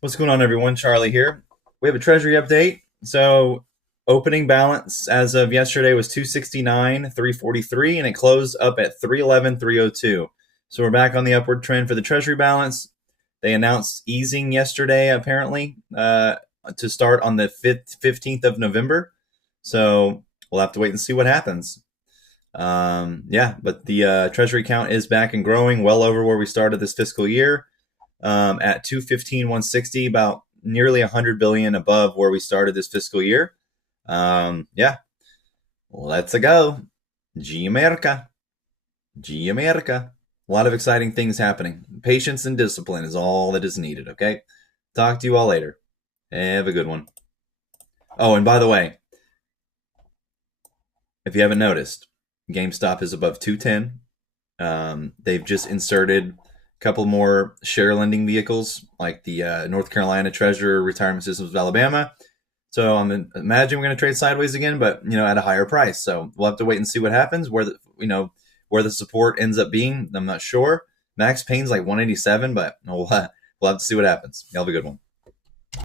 What's going on, everyone? Charlie here. We have a Treasury update. So, opening balance as of yesterday was 269,343, and it closed up at 311,302. So, we're back on the upward trend for the Treasury balance. They announced easing yesterday, apparently, to start on the 15th of November. So, we'll have to wait and see what happens. Yeah, but the Treasury count is back and growing, well over where we started this fiscal year, at 215,160, about nearly 100 billion above where we started this fiscal year. Yeah, let's go. G America. G America. A lot of exciting things happening. Patience and discipline is all that is needed, okay? Talk to you all later. Have a good one. Oh, and by the way, if you haven't noticed, GameStop is above 210. They've just inserted a couple more share lending vehicles, like the North Carolina Treasurer Retirement Systems of Alabama. So I'm imagining we're going to trade sideways again, but at a higher price. So we'll have to wait and see what happens. Where the support ends up being, I'm not sure. Max Payne's like 187, but we'll have to see what happens. Y'all have a good one.